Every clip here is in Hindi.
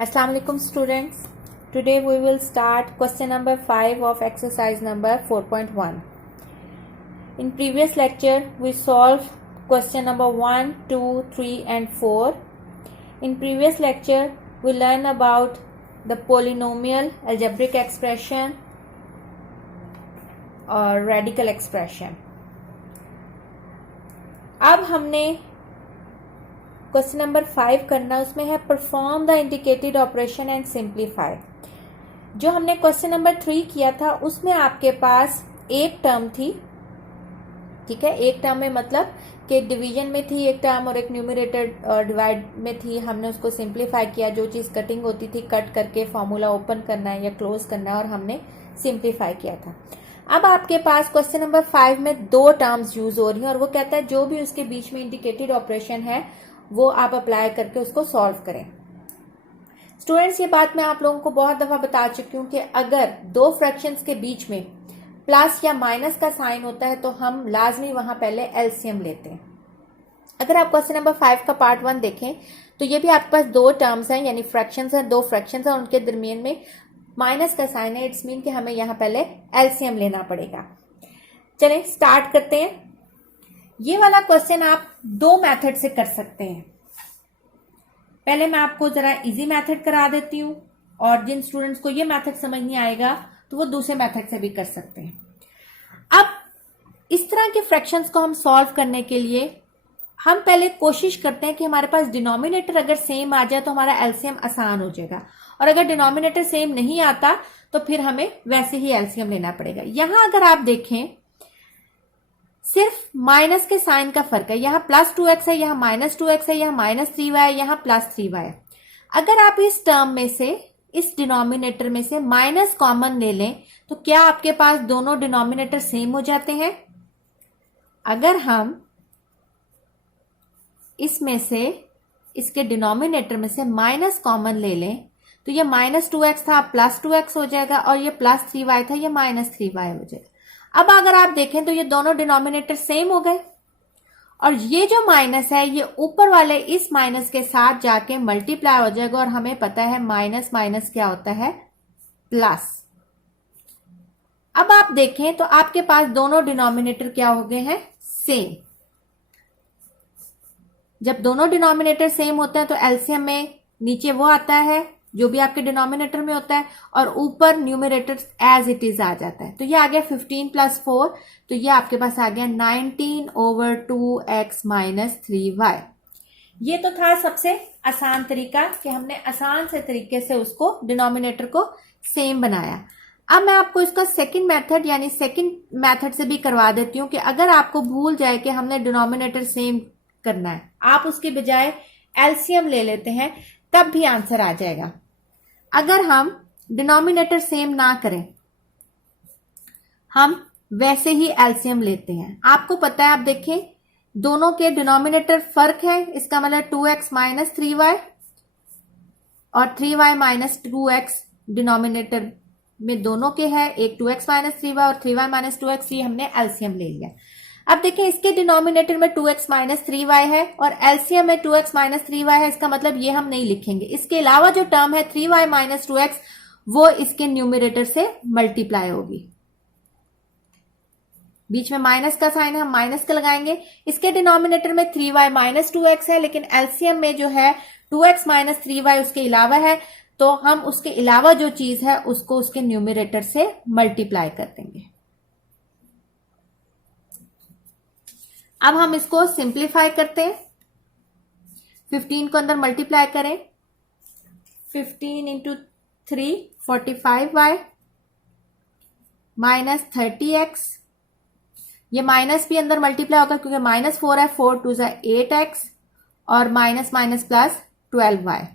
Assalamu alaikum students. Today we will start question number 5 of exercise number 4.1. In previous lecture we solved question number 1, 2, 3 and 4. In previous lecture we learned about the polynomial, algebraic expression और radical expression. अब हमने क्वेश्चन नंबर 5 करना, उसमें है perform the indicated operation and simplify. जो हमने क्वेश्चन नंबर 3 किया था उसमें आपके पास एक टर्म थी, ठीक है। एक टर्म में मतलब कि डिवीजन में थी एक टर्म और एक न्यूमरेटर डिवाइड में थी। हमने उसको सिंप्लीफाई किया, जो चीज़ कटिंग होती थी कट करके फॉर्मूला ओपन करना है या क्लोज करना है, और हमने सिंप्लीफाई किया था। अब आपके पास क्वेश्चन नंबर 5 में दो टर्म्स यूज हो रही हैं और वो कहता है जो भी उसके बीच में इंडिकेटेड ऑपरेशन है वो आप अप्लाई करके उसको सॉल्व करें। स्टूडेंट्स, ये बात मैं आप लोगों को बहुत दफा बता चुकी हूं कि अगर दो फ्रैक्शंस के बीच में प्लस या माइनस का साइन होता है तो हम लाजमी वहां पहले एलसीएम लेते हैं। अगर आप क्वेश्चन नंबर 5 का पार्ट 1 देखें तो ये भी आपके पास दो टर्म्स हैं, यानी फ्रैक्शंस हैं, दो फ्रैक्शंस हैं और उनके दरमियान में माइनस का साइन है। इट्स मीन कि हमें यहां पहले एलसीएम लेना पड़ेगा। चलें स्टार्ट करते हैं। ये वाला क्वेश्चन आप दो मेथड से कर सकते हैं। पहले मैं आपको जरा इजी मेथड करा देती हूँ और जिन स्टूडेंट्स को ये मेथड समझ नहीं आएगा तो वो दूसरे मेथड से भी कर सकते हैं। अब इस तरह के फ्रैक्शंस को हम सॉल्व करने के लिए हम पहले कोशिश करते हैं कि हमारे पास डिनोमिनेटर अगर सेम आ जाए तो हमारा एलसीएम आसान हो जाएगा, और अगर डिनोमिनेटर सेम नहीं आता तो फिर हमें वैसे ही एलसीएम लेना पड़ेगा। यहां अगर आप देखें सिर्फ माइनस के साइन का फर्क है, यहाँ प्लस 2x है, यहाँ माइनस 2x है, यहाँ माइनस 3y है, यहाँ प्लस 3y है। अगर आप इस टर्म में से, इस डिनोमिनेटर में से माइनस कॉमन ले लें तो क्या आपके पास दोनों डिनोमिनेटर सेम हो जाते हैं? अगर हम इसमें से, इसके डिनोमिनेटर में से माइनस कॉमन ले लें तो ये माइनस 2x था प्लस 2x हो जाएगा, और ये प्लस 3y था ये माइनस 3y हो जाएगा। अब अगर आप देखें तो ये दोनों डिनोमिनेटर सेम हो गए, और ये जो माइनस है ये ऊपर वाले इस माइनस के साथ जाके मल्टीप्लाई हो जाएगा, और हमें पता है माइनस माइनस क्या होता है, प्लस। अब आप देखें तो आपके पास दोनों डिनोमिनेटर क्या हो गए हैं, सेम। जब दोनों डिनोमिनेटर सेम होते हैं तो एलसीएम में नीचे वो आता है जो भी आपके डिनोमिनेटर में होता है, और ऊपर न्यूमरेटर एज इट इज आ जाता है। तो ये आ गया 15 + 4, तो ये आपके पास आ गया 19/2x - 3y। ये तो था सबसे आसान तरीका कि हमने आसान से तरीके से उसको डिनोमिनेटर को सेम बनाया। अब मैं आपको इसका सेकंड मेथड यानी सेकंड मेथड से भी करवा देती हूँ कि अगर आपको भूल जाए कि हमने डिनोमिनेटर सेम करना है, आप उसके बजाय एलसीएम ले लेते हैं, तब भी आंसर आ जाएगा। अगर हम डिनोमिनेटर सेम ना करें, हम वैसे ही एलसीएम लेते हैं। आपको पता है, आप देखें दोनों के डिनोमिनेटर फर्क है, इसका मतलब 2x - 3y और 3y - 2x डिनोमिनेटर में दोनों के है। एक 2x - 3y और 3y - 2x, ये हमने एलसीएम ले लिया। अब देखिए इसके डिनोमिनेटर में 2x - 3y है और एलसीएम में 2x - 3y है, इसका मतलब ये हम नहीं लिखेंगे। इसके अलावा जो टर्म है 3y - 2x वो इसके न्यूमरेटर से मल्टीप्लाई होगी। बीच में माइनस का साइन है, हम माइनस का लगाएंगे। इसके डिनोमिनेटर में 3y - 2x है, लेकिन एलसीएम में जो है 2x - 3y उसके अलावा है, तो हम उसके अलावा जो चीज है उसको उसके न्यूमरेटर से मल्टीप्लाई कर देंगे। अब हम इसको सिंप्लीफाई करते हैं। 15 को अंदर मल्टीप्लाई करें, 15 × 3 45y - 30x। ये माइनस भी अंदर मल्टीप्लाई होगा क्योंकि -4 है, 4 × 2 = 8x और minus minus plus 12y।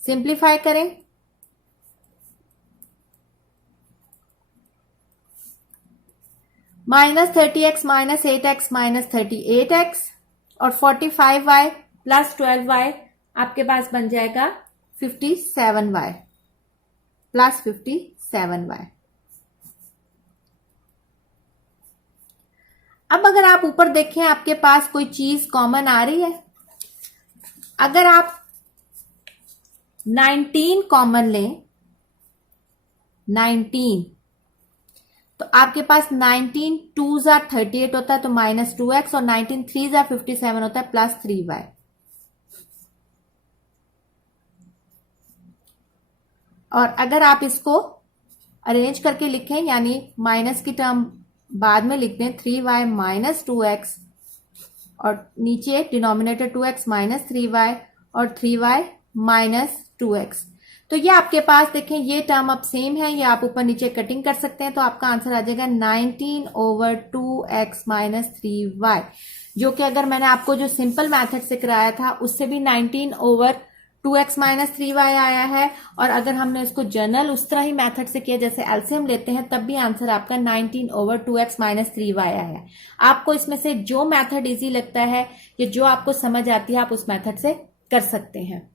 Simplify करें, -30x - 8x - 38x और 45y + 12y आपके पास बन जाएगा 57y + 57y। अब अगर आप ऊपर देखें आपके पास कोई चीज कॉमन आ रही है। अगर आप 19 कॉमन लें, 19, तो आपके पास 19 2 जार 38 होता है तो -2x, और 19 3 जार 57 होता है +3y। और अगर आप इसको अरेंज करके लिखें, यानी माइनस की टर्म बाद में लिख दें, 3y - 2x, और नीचे डिनोमिनेटर 2x - 3y और 3y - 2x, तो ये आपके पास देखें ये टर्म अब सेम है, ये आप ऊपर नीचे कटिंग कर सकते हैं, तो आपका आंसर आ जाएगा 19/2x - 3y, जो कि अगर मैंने आपको जो सिंपल मेथड से कराया था उससे भी 19/2x - 3y आया है, और अगर हमने इसको जनरल उस तरह ही मेथड से किया जैसे एलसीएम लेते हैं तब भी आंसर आपका 19/2x - 3y आया है। आपको इसमें से जो मेथड इजी लगता है या जो आपको समझ आती है आप उस मेथड से कर सकते हैं।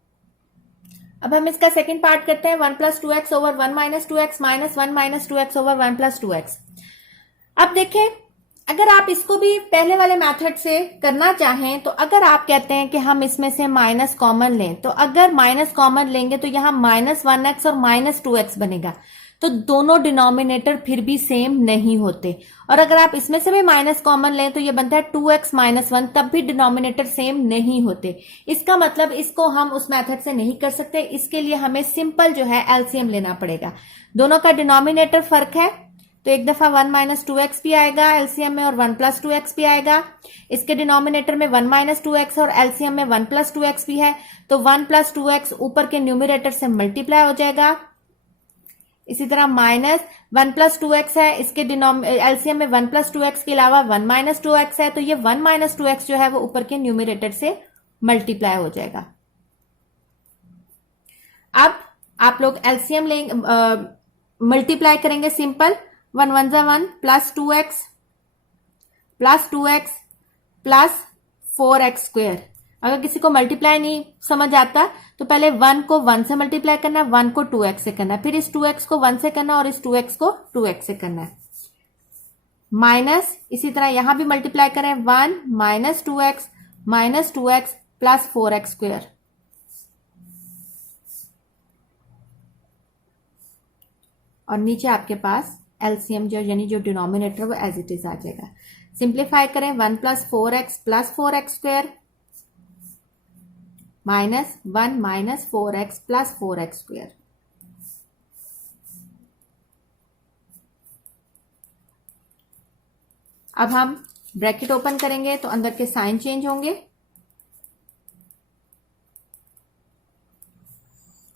अब हम इसका सेकंड पार्ट करते हैं, 1 + 2x over 1 - 2x minus 1 - 2x over 1 + 2x। अब देखें, अगर आप इसको भी पहले वाले मेथड से करना चाहें तो अगर आप कहते हैं कि हम इसमें से माइनस कॉमन लें, तो अगर माइनस कॉमन लेंगे तो यहां -1x और -2x बनेगा, तो दोनों डिनोमिनेटर फिर भी सेम नहीं होते। और अगर आप इसमें से भी माइनस कॉमन लें तो ये बनता है 2x - 1, तब भी डिनोमिनेटर सेम नहीं होते। इसका मतलब इसको हम उस मेथड से नहीं कर सकते, इसके लिए हमें सिंपल जो है एलसीएम लेना पड़ेगा। दोनों का डिनोमिनेटर फर्क है, तो एक दफा 1 - 2x भी आएगा एलसीएम में और 1 + 2x भी आएगा। इसके डिनोमिनेटर में 1 - 2x और एलसीएम में 1 + 2x भी है, तो 1 + 2x ऊपर के न्यूमरेटर से मल्टीप्लाई हो जाएगा। इसी तरह -1 + 2x है, इसके एलसीएम में 1 + 2x के अलावा 1 - 2x है, तो ये 1 - 2x जो है वो ऊपर के न्यूमरेटर से मल्टीप्लाई हो जाएगा। अब आप लोग एलसीएम लेंगे, मल्टीप्लाई करेंगे सिंपल, 1 × 1 = 1 + 2x + 4x²। अगर किसी को मल्टीप्लाई नहीं समझ आता तो पहले 1 को 1 से मल्टीप्लाई करना है, 1 को 2x से करना है, फिर इस 2x को 1 से करना है और इस 2x को 2x से करना है। माइनस इसी तरह यहां भी मल्टीप्लाई करें, 1 - 2x + 4x²। और नीचे आपके पास एलसीएम जो यानी जो डिनोमिनेटर वो एज इट इज आ जाएगा। सिंप्लीफाई करें, 1 + 4x + 4x² -1 - 4x + 4x²। अब हम ब्रैकेट ओपन करेंगे तो अंदर के साइन चेंज होंगे,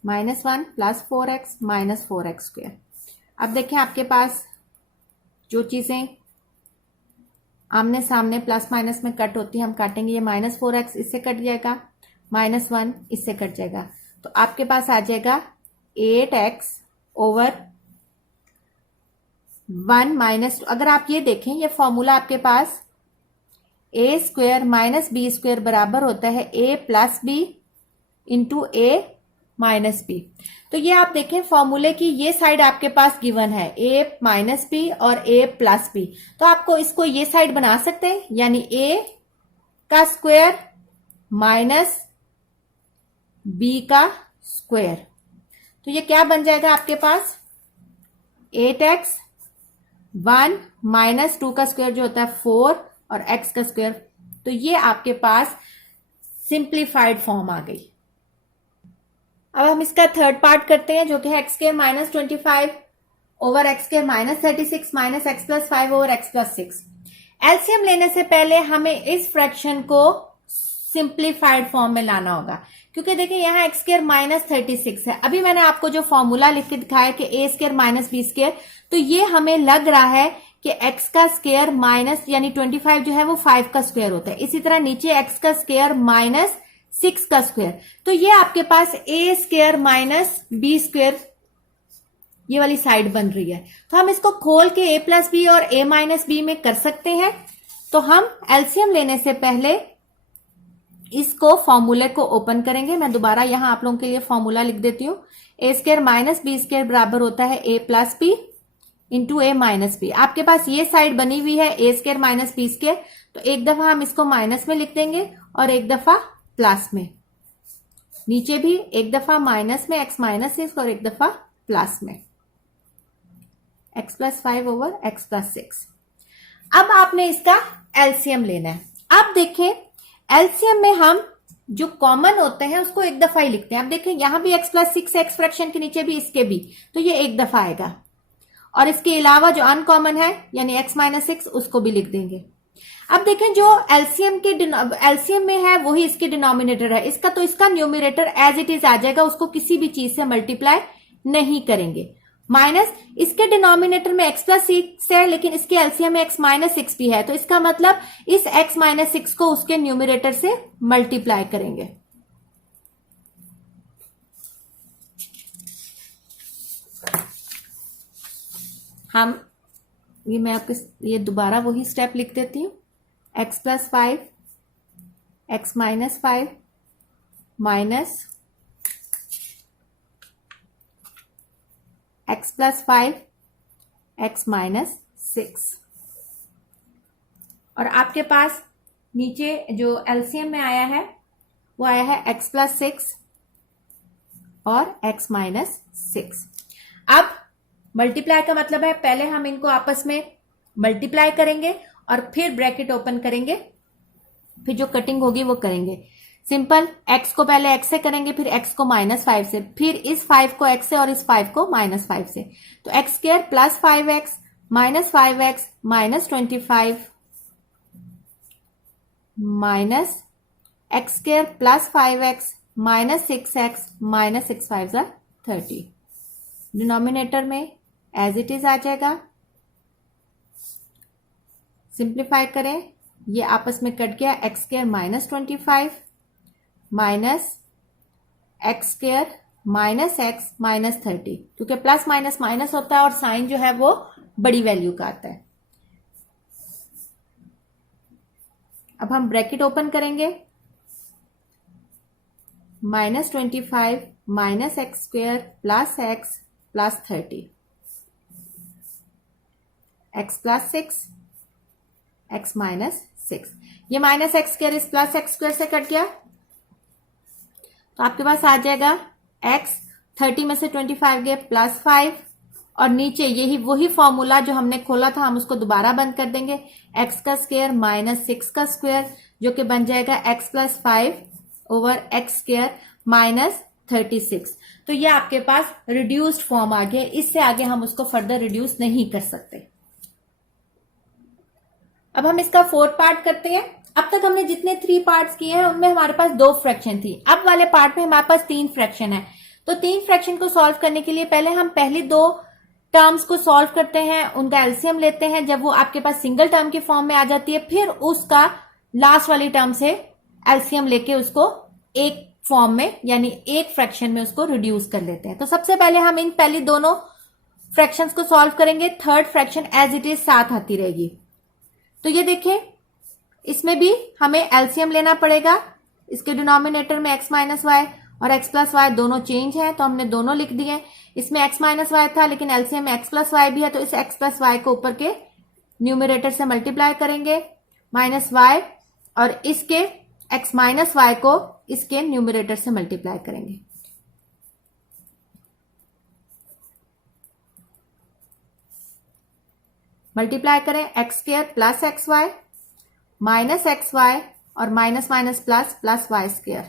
-1 + 4x - 4x²। अब देखें आपके पास जो चीजें आमने सामने प्लस माइनस में कट होती है हम काटेंगे, ये -4x इससे कट जाएगा, -1 इससे कट जाएगा, तो आपके पास आ जाएगा 8x ओवर 1 - अगर आप ये देखें ये फॉर्मूला आपके पास a² - b² बराबर होता है a + b into a - b। तो ये आप देखें फॉर्मूले की ये साइड आपके पास गिवन है a - b और a + b, तो आपको इसको ये साइड बना सकते हैं, यानी a का स्क्वायर माइनस b का स्क्वायर, तो ये क्या बन जाएगा आपके पास 8x 1 - 2 का स्क्वायर जो होता है 4 और x का स्क्वायर, तो ये आपके पास सिंप्लीफाइड फॉर्म आ गई। अब हम इसका थर्ड पार्ट करते हैं जो कि है x² - 25 over x² - 36 - x + 5 over x + 6। LCM लेने से पहले हमें इस फ्रैक्शन को सिंप्लीफाइड फॉर्म में लाना होगा, क्योंकि देखिए यहाँ x² - 36 है। अभी मैंने आपको जो फॉर्मूला लिख के दिखाया कि a² - b², तो ये हमें लग रहा है कि x का स्क्वायर माइनस यानी 25 जो है वो 5 का स्क्वायर होता है। इसी तरह नीचे x का स्क्वायर माइनस 6 का स्क्वायर, तो ये आपके पास a² - b² ये वाली साइड बन रही है। तो हम इसको खोल के a + b और a - b में कर सकते हैं। तो हम एलसीएम लेने से पहले इसको फॉर्मूले को ओपन करेंगे। मैं दोबारा यहां आप लोगों के लिए फॉर्मूला लिख देती हूं, a² - b² बराबर होता है a + b into a - b। आपके पास ये साइड बनी हुई है a² - b², तो एक दफा हम इसको माइनस में लिख देंगे और एक दफा प्लस में। नीचे भी एक दफा माइनस में x माइनस 6 और एक दफा प्लस में x+5 ओवर x+6। अब आपने इसका एलसीएम लेना है। अब देखें एलसीएम में हम जो कॉमन होते हैं उसको एक दफा ही लिखते हैं। अब देखें यहां भी x+6 एक्स फ्रैक्शन के नीचे भी, इसके भी, तो ये एक दफा आएगा। और इसके अलावा जो अनकॉमन है यानी x-6 उसको भी लिख देंगे। अब देखें जो एलसीएम में है वही इसके डिनोमिनेटर है, इसका तो इसका न्यूमरेटर एज इट इज आ जाएगा, उसको किसी भी चीज से मल्टीप्लाई नहीं करेंगे। माइनस इसके डिनोमिनेटर में x+6 है लेकिन इसके एलसीएम में x-6 भी है, तो इसका मतलब इस x-6 को उसके न्यूमरेटर से मल्टीप्लाई करेंगे। हम मैं आपके ये दोबारा वही स्टेप लिख देती हूं। x+5 x-5 minus x+5 x-6 और आपके पास नीचे जो एलसीएम में आया है वो आया है x+6 और x-6। अब मल्टीप्लाई का मतलब है पहले हम इनको आपस में मल्टीप्लाई करेंगे और फिर ब्रैकेट ओपन करेंगे, फिर जो कटिंग होगी वो करेंगे। सिंपल, x को पहले x से करेंगे, फिर x को -5 से, फिर इस 5 को x से और इस 5 को -5 से। तो x² + 5x -5x -25 minus x² + 5x -6x -6 5 30। Denominator में एज इट इज आ जाएगा। सिंप्लीफाई करें, ये आपस में कट गया। x² -25 माइनस x² -x -30, क्योंकि प्लस माइनस माइनस होता है और साइन जो है वो बड़ी वैल्यू का आता है। अब हम ब्रैकेट ओपन करेंगे। -25 minus x² + x + 30 x+6 x -6। ये -x² इस +x² से कट गया तो आपके पास आ जाएगा x, 30 में से 25 गए +5 और नीचे यही वही फॉर्मूला जो हमने खोला था हम उसको दोबारा बंद कर देंगे। x² - 6 का स्क्वायर जो कि बन जाएगा x+5 ओवर x² -36। तो ये आपके पास रिड्यूस्ड फॉर्म आ गया, इससे आगे हम उसको फर्दर रिड्यूस नहीं कर सकते। अब हम इसका 4th पार्ट करते हैं। अब तक हमने जितने 3 पार्ट्स किए हैं उनमें हमारे पास 2 फ्रैक्शन थी। अब वाले पार्ट में हमारे पास 3 फ्रैक्शन है। तो 3 फ्रैक्शन को सॉल्व करने के लिए पहले हम पहली 2 टर्म्स को सॉल्व करते हैं, उनका एलसीएम लेते हैं। जब वो आपके पास सिंगल टर्म की फॉर्म में आ जाती है फिर उसका लास्ट वाली टर्म से एलसीएम लेके उसको एक फॉर्म में यानी एक फ्रैक्शन में उसको रिड्यूस कर लेते हैं। तो सबसे पहले हम इन पहली दोनों फ्रैक्शंस को सॉल्व करेंगे। 3rd fraction as it is साथ आती रहेगी। तो ये देखें इसमें भी हमें एलसीएम लेना पड़ेगा। इसके डिनोमिनेटर में x - y और x+y दोनों चेंज है तो हमने दोनों लिख दिए। इसमें x - y था लेकिन एलसीएम में x+y भी है तो इस x+y को ऊपर के न्यूमरेटर से मल्टीप्लाई करेंगे -y और इसके x - y को इसके न्यूमरेटर से मल्टीप्लाई करेंगे। मल्टीप्लाई करें x² + xy -xy और माइनस माइनस प्लस y²।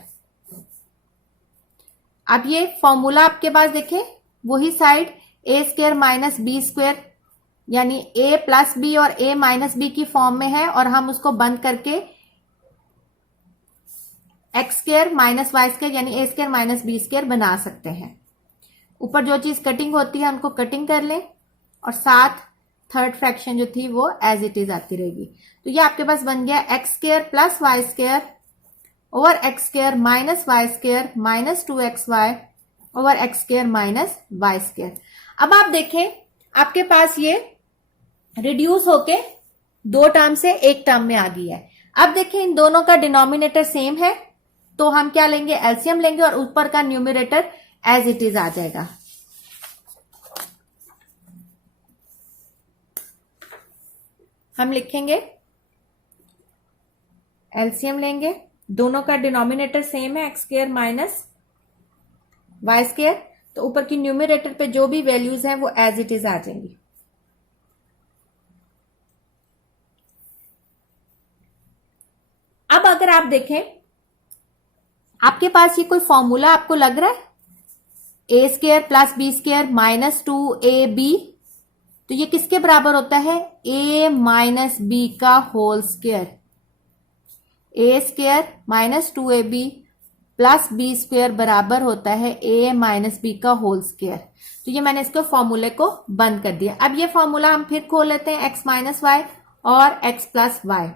अब ये फॉर्मूला आपके पास देखें वही साइड a² - b² यानी a + b और a - b की फॉर्म में है और हम उसको बंद करके x² - y² यानी a² - b² बना सकते हैं। ऊपर जो चीज कटिंग होती है उनको कटिंग कर लें और साथ 3rd फ्रैक्शन जो थी वो एज इट इज आती रहेगी। तो ये आपके पास बन गया x² + y² over x² - y² -2xy over x² - y²। अब आप देखें आपके पास ये रिड्यूस होके 2 टर्म से एक टर्म में आ गई है। अब देखें इन दोनों का डिनोमिनेटर सेम है तो हम क्या लेंगे, एलसीएम लेंगे और ऊपर का न्यूमरेटर एज इट इज आ जाएगा। हम लिखेंगे एलसीएम लेंगे, दोनों का डिनोमिनेटर सेम है x² - वाई स्क्वायर, तो ऊपर की न्यूमरेटर पे जो भी वैल्यूज हैं वो एज इट इज आ जाएंगी। अब अगर आप देखें आपके पास ये कोई फॉर्मूला आपको लग रहा है, a square plus b square minus 2ab, तो ये किसके बराबर होता है, a माइनस बी का whole square. A square minus 2ab plus b square बराबर होता है a माइनस बी का होल स्क्वायर। तो ये मैंने इसके फॉर्मूले को बंद कर दिया। अब ये फॉर्मूला हम फिर खोल लेते हैं, x माइनस वाई और x प्लस वाई।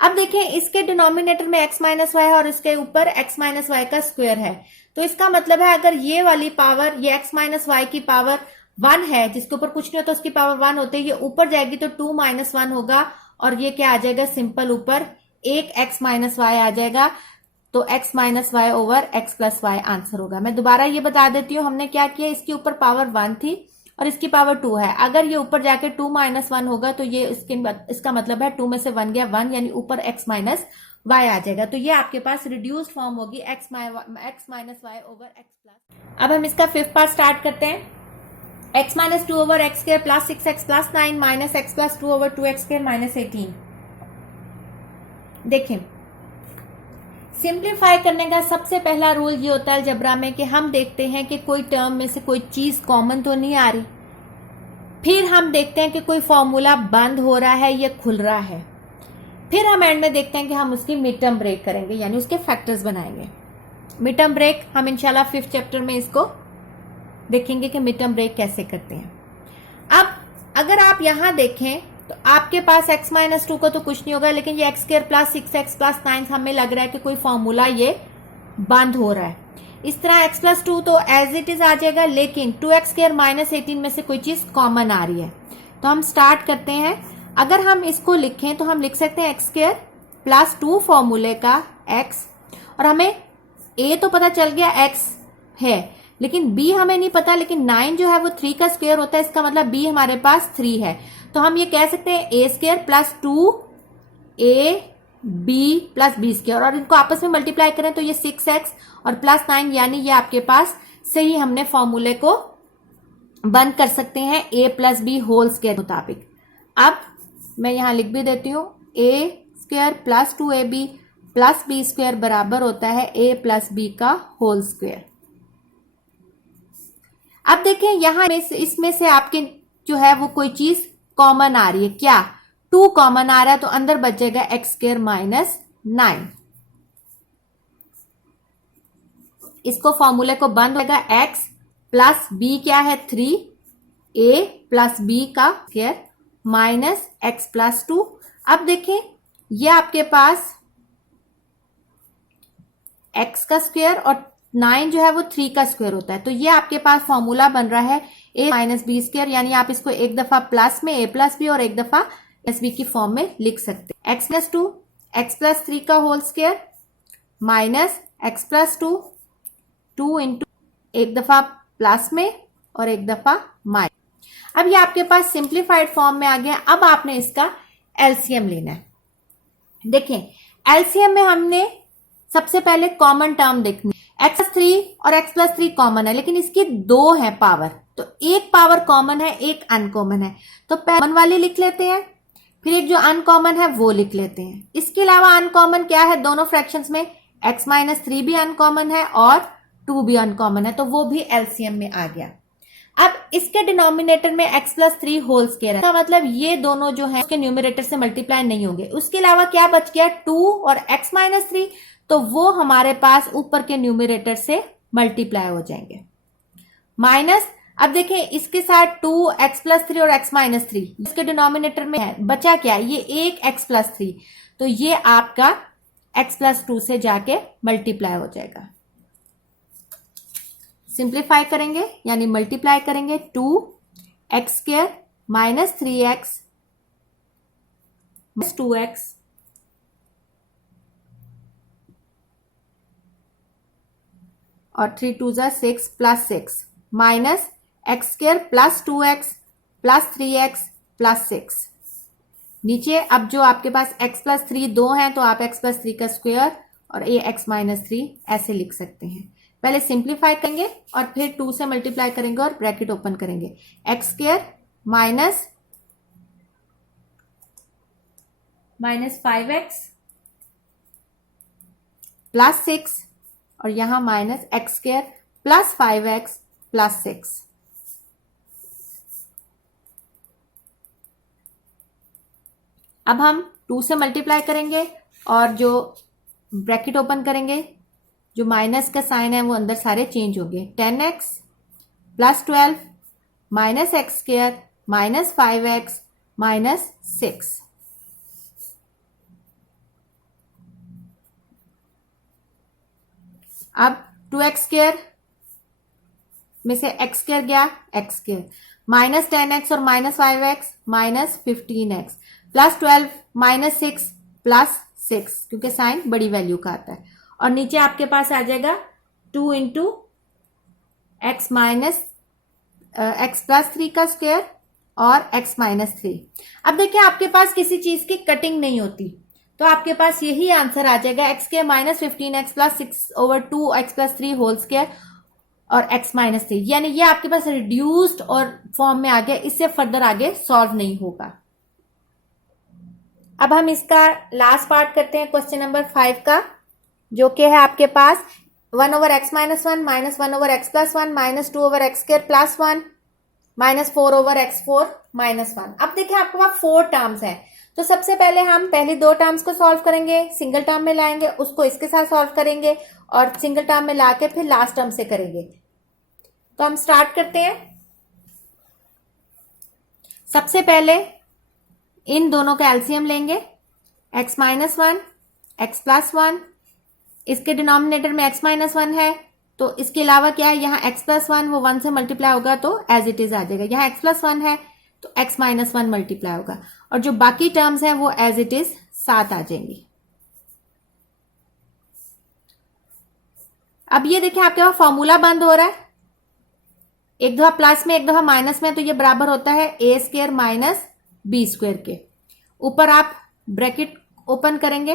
अब देखें इसके डिनोमिनेटर में x माइनस वाई है और इसके ऊपर x माइनस वाई का स्क्वायर है, तो इसका मतलब है अगर ये वाली पावर, ये x माइनस वाई की पावर 1 है, जिसके ऊपर कुछ नहीं होता उसकी पावर 1 होते, ये ऊपर जाएगी तो 2 माइनस 1 होगा और ये क्या आ जाएगा, सिंपल ऊपर एक x माइनस वाई आ जाएगा। तो x minus y over x plus y answer होगा। मैं दोबारा ये बता देती हूँ, हमने क्या किया, इसके ऊपर पावर 1 थी और इसकी पावर 2 है। अगर ये ऊपर जाके 2 माइनस 1 होगा तो ये इसका मतलब है 2 में से 1 गया 1, यानी ऊपर x माइनस वाई आ जाएगा। तो ये आपके पास रिड्यूस्ड फॉर्म होगी x minus y over x plus. अब हम इसका फिफ्थ पार्ट स्टार्ट करते हैं। x minus 2 over x square plus 6x plus 9 minus x plus 2 over 2x square minus 18। देखें सिंप्लीफाई करने का सबसे पहला रूल ये होता है अलजेब्रा में कि हम देखते हैं कि कोई टर्म में से कोई चीज कॉमन तो नहीं आ रही, फिर हम देखते हैं कि कोई फॉर्मूला बंद हो रहा है या खुल रहा है, फिर हम एंड में देखते हैं कि हम उसकी मिड टर्म ब्रेक करेंगे, यानी उसके फैक्टर्स बनाएंगे। मिड टर्म ब्रेक हम इंशाल्लाह 5th चैप्टर में इसको देखेंगे कि मिड टर्म ब्रेक कैसे करते हैं। अब अगर आप यहां देखें तो आपके पास x माइनस 2 को तो कुछ नहीं होगा, लेकिन ये x square plus 6x plus 9 हमें लग रहा है कि कोई फॉर्मूला ये बंद हो रहा है। इस तरह x प्लस 2 तो एज इट इज आ जाएगा, लेकिन 2x स्क्वायर माइनस 18 में से कोई चीज कॉमन आ रही है। तो हम स्टार्ट करते हैं। अगर हम इसको लिखें तो हम लिख सकते हैं x स्क्वायर प्लस 2 फॉर्मूले का x, और हमें a तो पता चल गया x है, लेकिन b हमें नहीं पता, लेकिन 9 जो है वो 3 का स्क्वायर होता है, इसका मतलब b हमारे पास 3 है। तो हम ये कह सकते हैं a square plus 2ab plus b square, और इनको आपस में मल्टीप्लाई करें तो ये 6x और प्लस 9, यानी ये आपके पास सही हमने फॉर्मूले को बंद कर सकते हैं a plus b whole square मुताबिक। अब मैं यहां लिख भी देती हूं, a square plus 2ab plus b square बराबर होता है a प्लस b का होल स्क्वायर। अब देखें यहां इसमें से आपके जो है वो कोई चीज कॉमन आ रही है, क्या 2 कॉमन आ रहा है, तो अंदर बच जाएगा एक्स स्क्वायर माइनस 9। इसको फॉर्मूले को बंद होगा, x प्लस बी क्या है 3a प्लस बी का स्क्वायर माइनस एक्स प्लस 2। अब देखें ये आपके पास x का स्क्वायर और 9 जो है वो 3 का स्क्वायर होता है, तो ये आपके पास फॉर्मूला बन रहा है a माइनस बी स्क्वायर, यानी आप इसको एक दफा प्लस में a प्लस बी और एक दफा एस बी की फॉर्म में लिख सकते हैं। x प्लस 2 एक्स प्लस 3 का whole square minus x plus 2 2 into एक दफा प्लस में और एक दफा माइनस। अब ये आपके पास सिंप्लीफाइड फॉर्म में आ गया। अब आपने इसका एलसीएम लेना है। देखें एलसीएम में हमने सबसे पहले कॉमन टर्म देखनी, x प्लस 3 और x प्लस 3 कॉमन है, लेकिन इसकी 2 है पावर, तो एक पावर कॉमन है एक अनकॉमन है, तो कॉमन वाली लिख लेते हैं, फिर एक जो अनकॉमन है वो लिख लेते हैं। इसके अलावा अनकॉमन क्या है, दोनों फ्रैक्शंस में x माइनस 3 भी अनकॉमन है और 2 भी अनकॉमन है, तो वो भी एलसीएम में आ गया। अब इसके डिनोमिनेटर में x प्लस 3 होल स्क्वायर है, मतलब ये दोनों जो है उसके न्यूमरेटर से मल्टीप्लाई नहीं होंगे। उसके अलावा क्या बच गया 2 और x माइनस 3, तो वो हमारे पास ऊपर के न्यूमरेटर से मल्टीप्लाई हो जाएंगे। माइनस अब देखें इसके साथ 2x प्लस 3 और x माइनस 3 इसके डिनोमिनेटर में है, बचा क्या, ये एक x प्लस 3, तो ये आपका x प्लस 2 से जाके मल्टीप्लाई हो जाएगा। सिंप्लीफाई करेंगे यानी मल्टीप्लाई करेंगे, 2x square minus 3x 2x और 3 2 जा 6 plus 6 minus x square plus 2x plus 3x plus 6। नीचे अब जो आपके पास x प्लस 3 2 हैं, तो आप x प्लस 3 का स्क्वायर और ये x माइनस 3 ऐसे लिख सकते हैं। पहले सिंप्लीफाई करेंगे और फिर 2 से मल्टीप्लाई करेंगे और ब्रैकेट ओपन करेंगे। X square minus 5x plus 6 और यहां minus x square plus 5x plus 6। अब हम 2 से मल्टीप्लाई करेंगे और जो ब्रैकेट ओपन करेंगे, जो माइनस का साइन है वो अंदर सारे चेंज होंगे। 10x plus 12 minus x square minus 5x minus 6। अब 2x स्क्वायर में से x स्क्वायर गया, x स्क्वायर माइनस 10x और minus 5x minus 15x plus 12 minus 6 plus 6, क्योंकि साइन बड़ी वैल्यू का आता है। और नीचे आपके पास आ जाएगा 2 into x minus x plus 3 का स्क्वायर और x माइनस 3। अब देखिए आपके पास किसी चीज की कटिंग नहीं होती, तो आपके पास यही आंसर आ जाएगा x square minus 15x plus 6/2x plus 3 whole square और x माइनस 3। यानी ये आपके पास रिड्यूस्ड और फॉर्म में आ गया, इससे फर्दर आगे सॉल्व नहीं होगा। अब हम इसका लास्ट पार्ट करते हैं क्वेश्चन नंबर 5 का, जो कि है आपके पास 1/x minus 1 minus 1/x plus 1 minus 2/x square plus 1 minus 4/x4 minus 1। अब देखिए आपके पास 4 टर्म्स हैं, तो सबसे पहले हम पहली 2 टर्म्स को सॉल्व करेंगे, सिंगल टर्म में लाएंगे, उसको इसके साथ सॉल्व करेंगे और सिंगल टर्म में लाके फिर लास्ट टर्म से करेंगे। तो हम स्टार्ट करते हैं। सबसे पहले इन दोनों का एलसीएम लेंगे, x माइनस 1 एक्स प्लस 1, इसके डिनोमिनेटर में x माइनस 1 है, तो इसके अलावा क्या है, यहाँ x प्लस 1 वो 1 से मल्टीप्लाई होगा तो एज इट इज आ जाएगा। यहाँ x प्लस 1 है तो x माइनस 1 मल्टीप्लाई होगा और जो बाकी टर्म्स हैं वो एज इट इज साथ आ जाएंगी। अब ये देखिए आपके पास फॉर्मूला बंद हो रहा है, एक दफा प्लस में एक दफा माइनस में, तो ये बराबर होता है a square minus B square के। ऊपर आप ब्रैकेट ओपन करेंगे,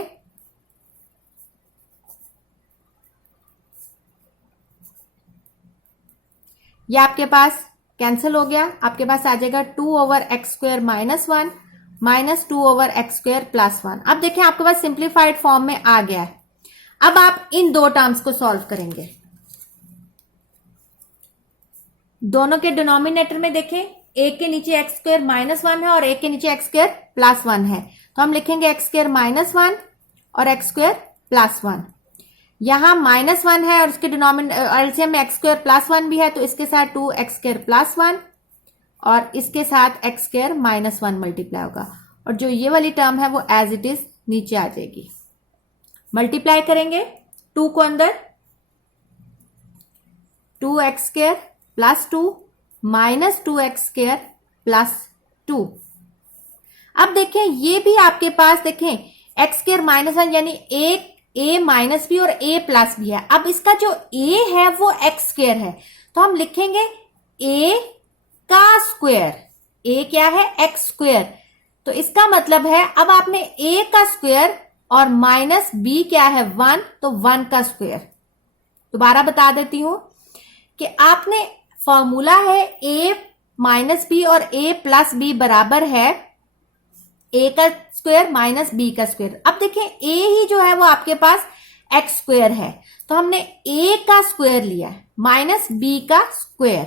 ये आपके पास कैंसिल हो गया, आपके पास आ जाएगा 2/x square minus 1 minus 2/x square plus 1। अब देखिए आपके पास सिंप्लीफाइड फॉर्म में आ गया है। अब आप इन 2 टर्म्स को सॉल्व करेंगे। दोनों के डिनोमिनेटर में देखें, एक के नीचे एक्स स्क्वायर माइनस 1 है और एक के नीचे एक्स स्क्वायर प्लस 1 है, तो हम लिखेंगे एक्स स्क्वायर माइनस 1 और एक्स स्क्वायर प्लस 1। यहां माइनस 1 है और उसके एलसीएम में एक्स स्क्वायर प्लस 1 भी है, तो इसके साथ 2x स्क्वायर प्लस 1 और इसके साथ x स्क्वायर माइनस 1 मल्टीप्लाई होगा और जो ये वाली टर्म है वो एज इट इज नीचे आ जाएगी। मल्टीप्लाई करेंगे 2 को अंदर, 2x square plus 2 minus 2x square plus 2। अब देखें ये भी आपके पास देखें एक्स स्क्वायर माइनस 1 यानी एक a माइनस बी और a प्लस बी है। अब इसका जो a है वो एक्स स्क्वायर है, तो हम लिखेंगे a का स्क्वायर, a क्या है एक्स स्क्वायर, तो इसका मतलब है अब आपने a का स्क्वायर और माइनस b क्या है 1, तो 1 का स्क्वायर। दोबारा बता देती हूं कि आपने फॉर्मूला है a माइनस बी और a प्लस बी बराबर है a का स्क्वायर माइनस b का स्क्वायर। अब देखिए a ही जो है वो आपके पास एक्स स्क्वायर है, तो हमने a का स्क्वायर लिया है माइनस b का स्क्वायर।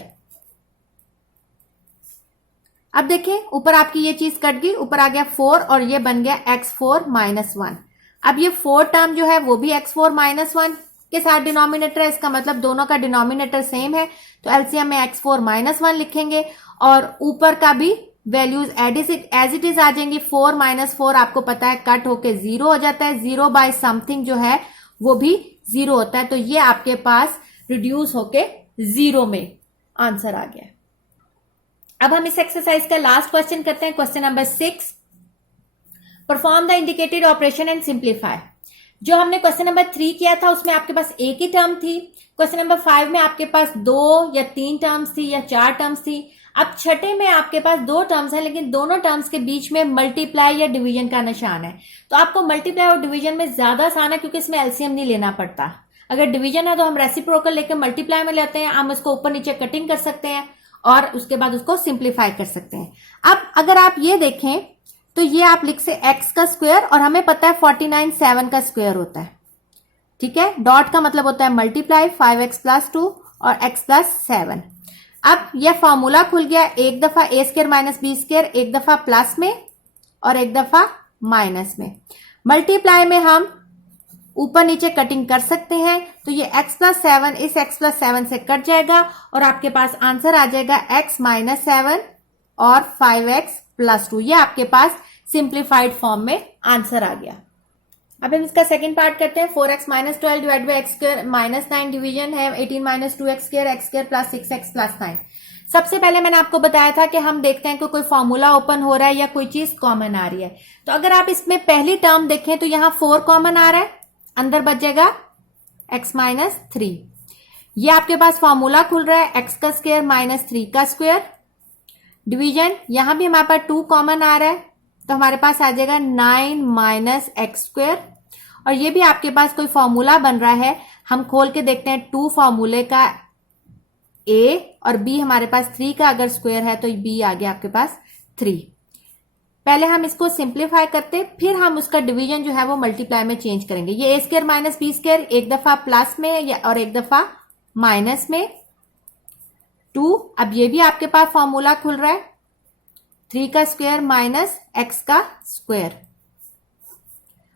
अब देखिए ऊपर आपकी ये चीज कट गई, ऊपर आ गया 4 और ये बन गया x4 माइनस 1। अब ये 4 टर्म जो है वो भी x4 माइनस 1 के साथ डिनोमिनेटर है, इसका मतलब दोनों का डिनोमिनेटर सेम है, तो एलसीएम में x4 माइनस 1 लिखेंगे और ऊपर का भी वैल्यूज एज इट इज आ जाएंगी। 4 माइनस 4 आपको पता है कट होके 0 हो जाता है, 0 बाय समथिंग जो है वो भी 0 होता है, तो ये आपके पास रिड्यूस होके 0 में आंसर आ गया। अब हम इस एक्सरसाइज का लास्ट क्वेश्चन करते हैं, question number 6। Perform the indicated operation and simplify. जो हमने क्वेश्चन नंबर 3 किया था उसमें आपके पास एक ही टर्म थी, क्वेश्चन नंबर 5 में आपके पास 2 या 3 टर्म्स थी या 4 टर्म्स थी। अब छठे में आपके पास 2 टर्म्स हैं, लेकिन दोनों टर्म्स के बीच में मल्टीप्लाई या डिवीजन का निशान है, तो आपको मल्टीप्लाई और डिवीजन में ज्यादा आसान है क्योंकि इसमें एलसीएम नहीं लेना पड़ता। अगर डिवीजन है तो हम रेसिप्रोकल लेके मल्टीप्लाई में लेते हैं, हम उसको ऊपर नीचे कटिंग कर सकते हैं और उसके बाद उसको सिंप्लीफाई कर सकते हैं। अब अगर आप ये देखें तो ये आप लिख से x का स्क्वायर, और हमें पता है 49 7 का स्क्वायर होता है, ठीक है। डॉट का मतलब होता है मल्टीप्लाई 5x प्लस 2 और x प्लस 7। अब यह फॉर्मूला खुल गया, एक दफा ए स्क्वायर माइनस बी स्क्वायर, एक दफा प्लस में और एक दफा माइनस में। मल्टीप्लाई में हम ऊपर नीचे कटिंग कर सकते हैं, तो ये x प्लस 7 इस x प्लस 7 से कट जाएगा और आपके पास आंसर आ जाएगा x माइनस 7 और 5x प्लस 2। ये आपके पास सिंप्लीफाइड फॉर्म में आंसर आ गया। अब हम इसका सेकंड पार्ट करते हैं। 4x minus 12 divide by x square minus 9 division है 18 minus 2x square plus 6x plus 9। सबसे पहले मैंने आपको बताया था कि हम देखते हैं कि कोई फॉर्मूला ओपन हो रहा है या कोई चीज कॉमन आ रही है। तो अगर आप इसमें पहली टर्म देखें तो यहां 4 कॉमन आ रहा है, अंदर बचेगा x माइनस 3। ये आपके पास फॉर्मूला खुल रहा है x का स्क्वायर माइनस 3 का स्क्वायर। डिवीजन यहां भी हमारे पास 2 कॉमन आ रहा है, तो हमारे पास आ जाएगा 9 माइनस एक्स स्क्वायर। और ये भी आपके पास कोई फॉर्मूला बन रहा है, हम खोल के देखते हैं 2 फॉर्मूले का a और b हमारे पास 3 का अगर स्क्वायर है तो b आ गया आपके पास 3। पहले हम इसको सिंप्लीफाई करते, फिर हम उसका डिवीजन जो है वो मल्टीप्लाई में चेंज करेंगे। ये ए स्क्वायर माइनस बी स्क्वायर एक दफा प्लस में और एक दफा माइनस में 2। अब ये भी आपके पास फॉर्मूला खुल रहा है 3 का स्क्वायर माइनस एक्स का स्क्वायर,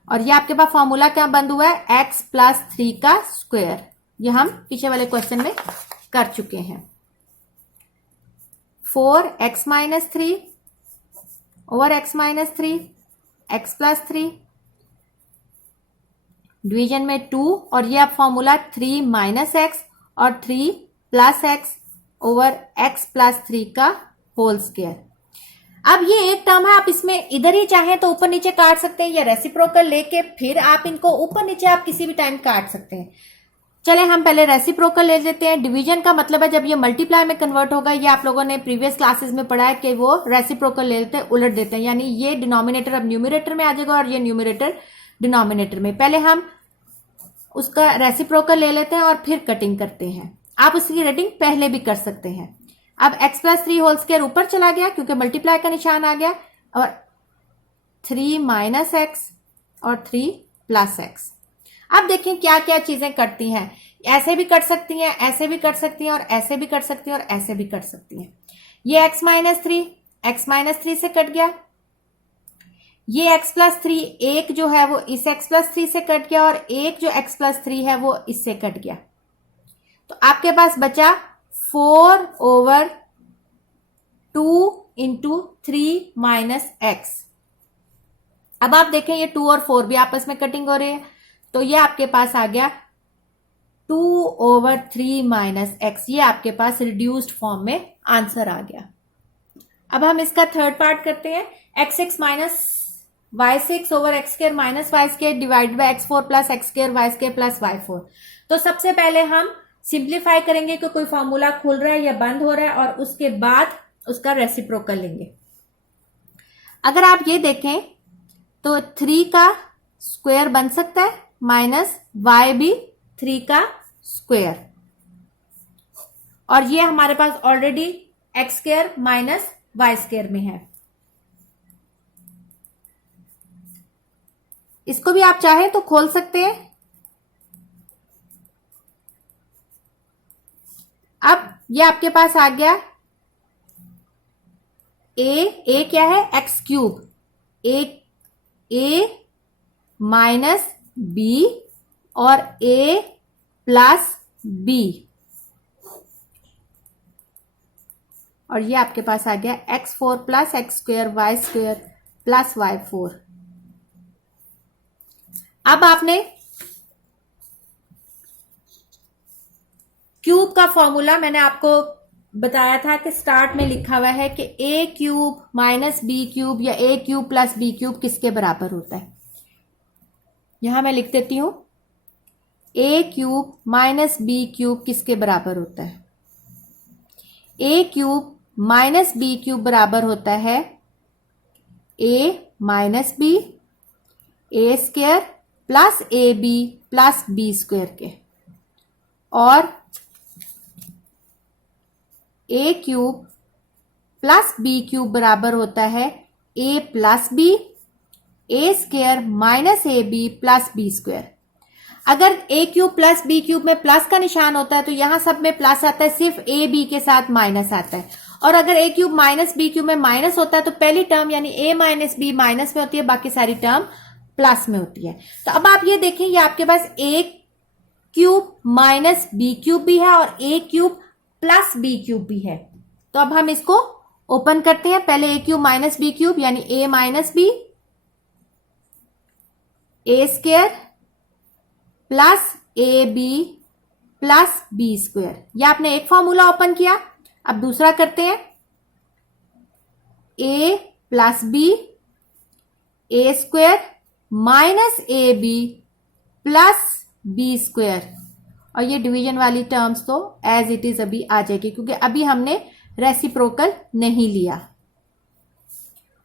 और ये आपके पास फॉर्मूला क्या बंद हुआ है x प्लस 3 का स्क्वायर। ये हम पीछे वाले क्वेश्चन में कर चुके हैं। 4x minus 3 over x minus 3 x plus 3 division में 2, और ये आप फॉर्मूला 3 माइनस एक्स और 3 plus x over x plus 3 का होल स्क्वायर। अब ये एक टर्म है, आप इसमें इधर ही चाहें तो ऊपर नीचे काट सकते हैं या रेसिप्रोकल लेके फिर आप इनको ऊपर नीचे आप किसी भी टाइम काट सकते हैं। चले हम पहले रेसिप्रोकल ले लेते हैं। डिवीजन का मतलब है जब ये मल्टीप्लाई में कन्वर्ट होगा, ये आप लोगों ने प्रीवियस क्लासेस में पढ़ा है कि वो रेसिप्रोकल ले लेते हैं, उलट देते हैं, यानी ये डिनोमिनेटर अब न्यूमरेटर में आ जाएगा और ये न्यूमरेटर डिनोमिनेटर में। पहले हम उसका रेसिप्रोकल ले लेते हैं और फिर कटिंग करते हैं। आप उसकी रेटिंग पहले भी कर सकते हैं। अब x प्लस 3 होल स्क्वायर ऊपर चला गया क्योंकि मल्टीप्लाई का निशान आ गया, और 3 माइनस एक्स और 3 प्लस एक्स। अब देखें क्या क्या चीजें कटती हैं। ऐसे भी कट सकती हैं, ऐसे भी कट सकती हैं, और ऐसे भी कट सकती हैं, और ऐसे भी कट सकती हैं। ये x माइनस 3 से कट गया। ये x प्लस 3 एक जो है वो इस x प्लस 3 से कट गया, और एक जो x प्लस 3 है वो इससे कट गया। तो आपके पास बचा 4 ओवर 2 इंटू 3 माइनस एक्स। अब आप देखें ये 2 और 4 भी आपस में कटिंग हो रही है, तो ये आपके पास आ गया 2 ओवर 3 माइनस एक्स। ये आपके पास रिड्यूस्ड फॉर्म में आंसर आ गया। अब हम इसका थर्ड पार्ट करते हैं। x6 minus y6 over x square minus y square divide by x4 plus x square y square plus y4। तो सबसे पहले हम सिंप्लीफाई करेंगे कि कोई फॉर्मूला खुल रहा है या बंद हो रहा है, और उसके बाद उसका रेसिप्रोकल लेंगे। अगर आप ये देखें तो 3 का स्क्वायर बन सकता है माइनस y भी 3 का स्क्वायर, और ये हमारे पास already x square minus y square में है। इसको भी आप चाहें तो खोल सकते हैं। अब ये आपके पास आ गया ए क्या है एक्स क्यूब, ए माइनस बी और ए प्लस बी, और ये आपके पास आ गया x4 plus x square y square plus y4। अब आपने क्यूब का फॉर्मूला मैंने आपको बताया था कि स्टार्ट में लिखा हुआ है कि a cube minus b cube या a cube plus b cube किसके बराबर होता है। यहां मैं लिख देती हूं, a cube minus b cube किसके बराबर होता है। A cube minus b cube बराबर होता है a minus b a square plus a b plus b square के। और a cube plus b cube बराबर होता है a plus b, a square minus a b plus b square. अगर a cube plus b cube में प्लस का निशान होता है तो यहां सब में प्लस आता है, सिर्फ a b के साथ माइनस आता है। और अगर a cube minus b cube में माइनस होता है तो पहली टर्म यानी a माइनस बी माइनस में होती है, बाकी सारी टर्म प्लस में होती है। तो अब आप ये देखें, ये आपके पास a cube minus b cube भी है और a cube plus b cube भी है। तो अब हम इसको ओपन करते हैं। पहले a cube minus b cube यानी a minus b, a square plus a b plus b square. यह आपने एक फॉर्मूला ओपन किया। अब दूसरा करते हैं, a plus b, a square minus a b plus b square. और ये डिवीजन वाली टर्म्स तो एज इट इज अभी आ जाएगी, क्योंकि अभी हमने रेसिप्रोकल नहीं लिया।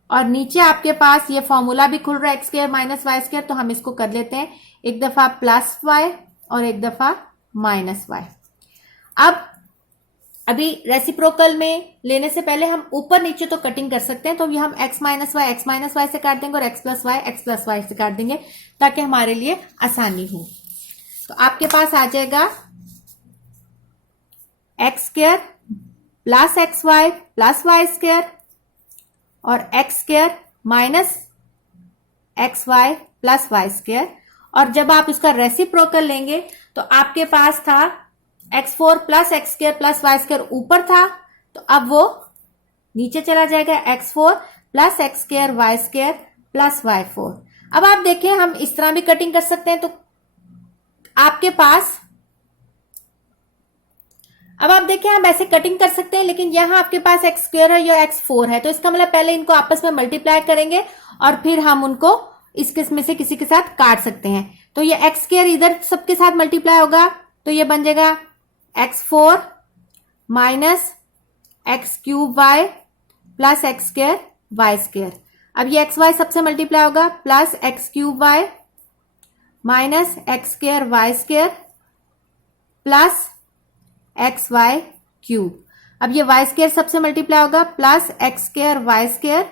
और नीचे आपके पास ये फॉर्मूला भी खुल रहा है x square minus y square, तो हम इसको कर लेते हैं एक दफा प्लस वाई और एक दफा माइनस वाई। अब अभी रेसिप्रोकल में लेने से पहले हम ऊपर नीचे तो कटिंग कर सकते हैं, तो ये हम x माइनस वाई से काट देंगे और x प्लस वाई से काट देंगे ताकि हमारे लिए आसानी हो। तो आपके पास आ जाएगा x square plus x y plus y square और x square minus x y plus y square. और जब आप इसका रेसिप्रोकल लेंगे तो आपके पास था x4 plus x square plus y square ऊपर था, तो अब वो नीचे चला जाएगा x4 plus x square y square plus y4। अब आप देखें, हम इस तरह भी कटिंग कर सकते हैं। तो आपके पास अब आप देखें, हम ऐसे कटिंग कर सकते हैं, लेकिन यहां आपके पास एक्स स्क्वायर है या x4 है, तो इसका मतलब पहले इनको आपस में मल्टीप्लाई करेंगे और फिर हम उनको इस किस्म में से किसी के साथ काट सकते हैं। तो ये एक्स स्क्वायर इधर सबके साथ मल्टीप्लाई होगा, तो ये बन जाएगा x4 minus x cube y plus x square y square. अब ये एक्स वाई सबसे मल्टीप्लाई होगा, plus x cube y minus x square y square plus x y cube. अब ये वाई स्क्वायर सबसे मल्टीप्लाई होगा, plus x square y square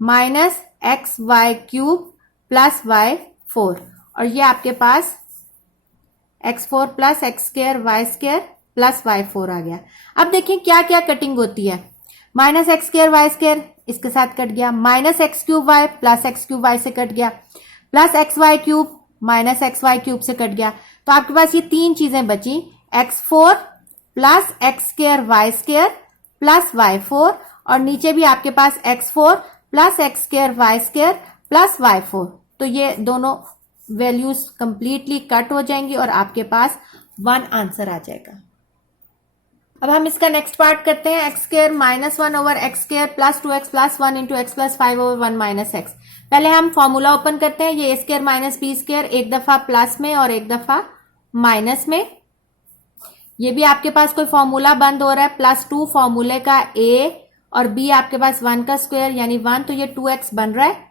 minus x y cube plus y 4। और ये आपके पास x4 plus x square y square plus y4 आ गया। अब देखिए क्या क्या कटिंग होती है। Minus x square y square इसके साथ कट गया, minus x cube y plus x cube y से कट गया, plus x y cube minus x y cube से कट गया। तो आपके पास ये तीन चीजें बची, x4 plus x square y square plus y4 और नीचे भी आपके पास x4 plus x square y square plus y4। तो ये दोनों वैल्यूज कंप्लीटली कट हो जाएंगी और आपके पास 1 आंसर आ जाएगा। अब हम इसका नेक्स्ट पार्ट करते हैं, x square minus 1 over x square plus 2x plus 1 into x plus 5 over 1 minus x. पहले हम फॉर्मूला ओपन करते हैं। ये ए स्क्वायर माइनस बी स्क्वायर, एक दफा प्लस में और एक दफा माइनस में। ये भी आपके पास कोई फॉर्मूला बंद हो रहा है, प्लस 2 फॉर्मूले का a और b आपके पास 1 का स्क्वायर यानी 1, तो ये 2x बन रहा है।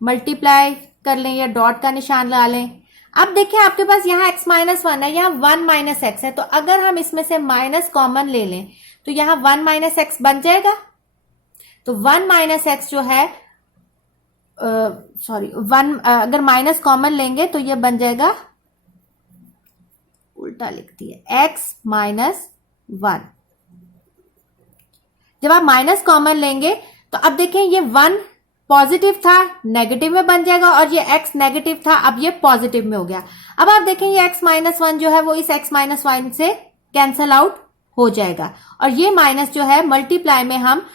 मल्टीप्लाई कर लें या डॉट का निशान लगा लें। अब देखिए आपके पास यहाँ x माइनस 1 है, यहाँ 1 माइनस एक्स है, तो अगर हम इसमें से माइनस कॉमन ले लें तो यहाँ 1 माइनस एक्स बन जाएगा। तो 1 माइनस एक्स जो है अगर माइनस कॉमन लेंगे तो ये बन जाएगा, उल्टा लिखती है, x माइनस 1। जब आप माइनस कॉमन लेंगे तो अब देखें ये 1 पॉजिटिव था, नेगेटिव में बन जाएगा, और ये x नेगेटिव था, अब ये पॉजिटिव में हो गया। अब आप देखें ये x माइनस 1 जो है वो इस x माइनस 1 से कैंसल आउट हो जाएगा, और ये माइनस जो है मल्टीप्लाई में हम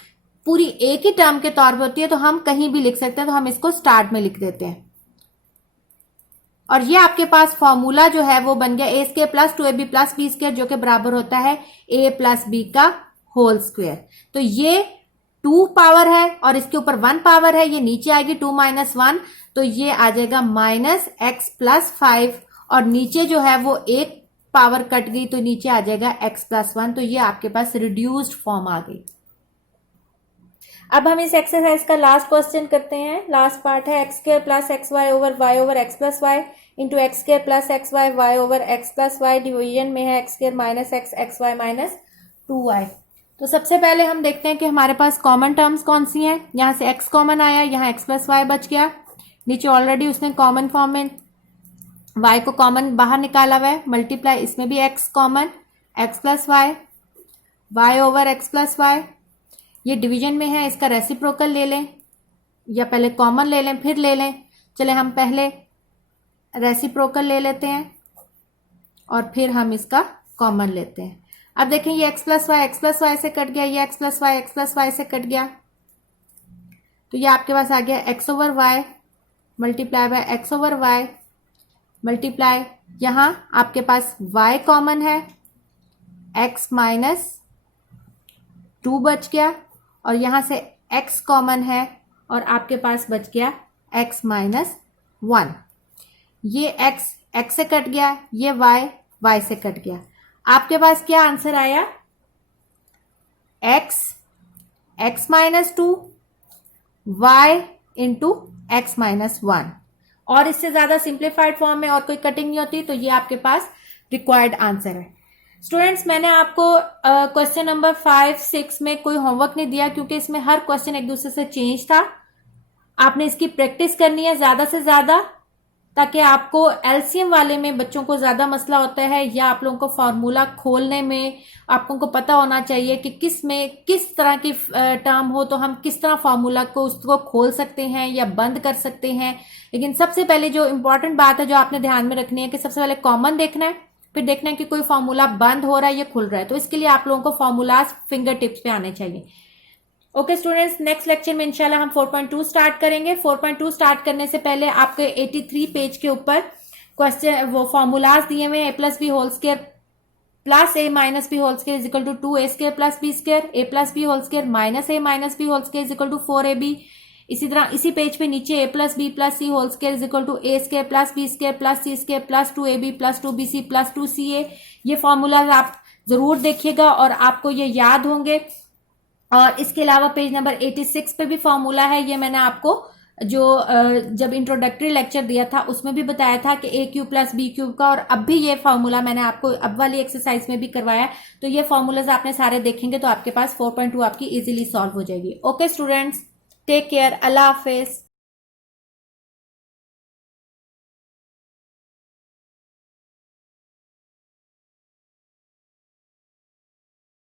पूरी एक ही टर्म के तौर पे होती है, तो हम कहीं भी लिख सकते हैं, तो हम इसको स्टार्ट में लिख देते हैं। और ये आपके पास फॉर्मूला जो है वो बन गया a square plus 2ab plus b square, जो कि बराबर होता है a प्लस बी का होल स्क्वायर। तो ये 2 पावर है और इसके ऊपर 1 पावर है, ये नीचे आएगी 2 माइनस 1, तो ये आ जाएगा माइनस एक्स प्लस 5, और नीचे जो है वो एक पावर कट गई तो नीचे आ जाएगा x प्लस 1। तो ये आपके पास रिड्यूस्ड फॉर्म आ गई। अब हम इस एक्सरसाइज का लास्ट क्वेश्चन करते हैं। लास्ट पार्ट है x square plus x y over x plus y into x square plus x y y over x plus y, division में है x square minus x, x y minus 2y। तो सबसे पहले हम देखते हैं कि हमारे पास कॉमन टर्म्स कौन सी हैं। यहाँ से x कॉमन आया, यहाँ x प्लस वाई बच गया, नीचे ऑलरेडी उसने कॉमन फॉर्म में y को कॉमन बाहर निकाला हुआ है, मल्टीप्लाई इसमें भी x common, x plus y, y over x plus y. ये डिवीजन में है, इसका रेसिप्रोकल ले लें या पहले कॉमन ले लें फिर ले लें। चले हम पहले रेसिप्रोकल ले लेते हैं और फिर हम इसका कॉमन लेते हैं। अब देखें ये x प्लस वाई से कट गया, ये x प्लस वाई से कट गया, तो ये आपके पास आ गया x over y multiply by x over y multiply, यहां आपके पास y कॉमन है, x माइनस 2 बच गया, और यहां से x कॉमन है और आपके पास बच गया x माइनस 1। ये x से कट गया, ये y से कट गया। आपके पास क्या आंसर आया? x minus 2 y into x minus 1। और इससे ज्यादा सिंप्लीफाइड फॉर्म में और कोई कटिंग नहीं होती, तो ये आपके पास रिक्वायर्ड आंसर है। स्टूडेंट्स, मैंने आपको क्वेश्चन नंबर 5, 6 में कोई होमवर्क नहीं दिया क्योंकि इसमें हर क्वेश्चन एक दूसरे से चेंज था। आपने इसकी प्रैक्टिस करनी है ज्यादा से ज्यादा, ताकि आपको एलसीएम वाले में बच्चों को ज्यादा मसला होता है, या आप लोगों को फॉर्मूला खोलने में आपको को पता होना चाहिए कि किस में किस तरह की टर्म हो तो हम किस तरह फॉर्मूला को उसको खोल सकते हैं या बंद कर सकते हैं। लेकिन सबसे पहले जो इंपॉर्टेंट बात है जो आपने ध्यान में रखनी है कि सबसे पहले कॉमन देखना है, फिर देखना है कि कोई फॉर्मूला बंद हो रहा है या खुल रहा है। तो इसके लिए आप लोगों को फॉर्मूलाज फिंगर टिप्स पे आने चाहिए। ओके स्टूडेंट्स, नेक्स्ट लेक्चर में इंशाल्लाह हम 4.2 स्टार्ट करेंगे। 4.2 स्टार्ट करने से पहले आपके 83 पेज के ऊपर क्वेश्चन वो फॉर्मूलाज दिए हुए हैं। a plus b whole square plus a minus b whole square is equal to 2a square plus b square, a plus b whole square minus a minus b whole square is equal to 4ab। इसी तरह इसी पेज पे नीचे a plus b plus c whole square is equal to a square plus b square plus c square plus 2ab plus 2bc plus 2ca। ये फॉर्मूलाज आप जरूर देखिएगा और आपको ये याद होंगे। और इसके अलावा पेज नंबर 86 पे भी फॉर्मूला है, ये मैंने आपको जो जब इंट्रोडक्टरी लेक्चर दिया था उसमें भी बताया था कि a cube plus b cube का, और अब भी ये फॉर्मूला मैंने आपको अब वाली एक्सरसाइज में भी करवाया। तो ये फॉर्मूलाज आपने सारे देखेंगे तो आपके पास 4.2 आपकी इजीली सॉल्व हो जाएगी। ओके स्टूडेंट्स, टेक केयर, अल्लाह हाफिज।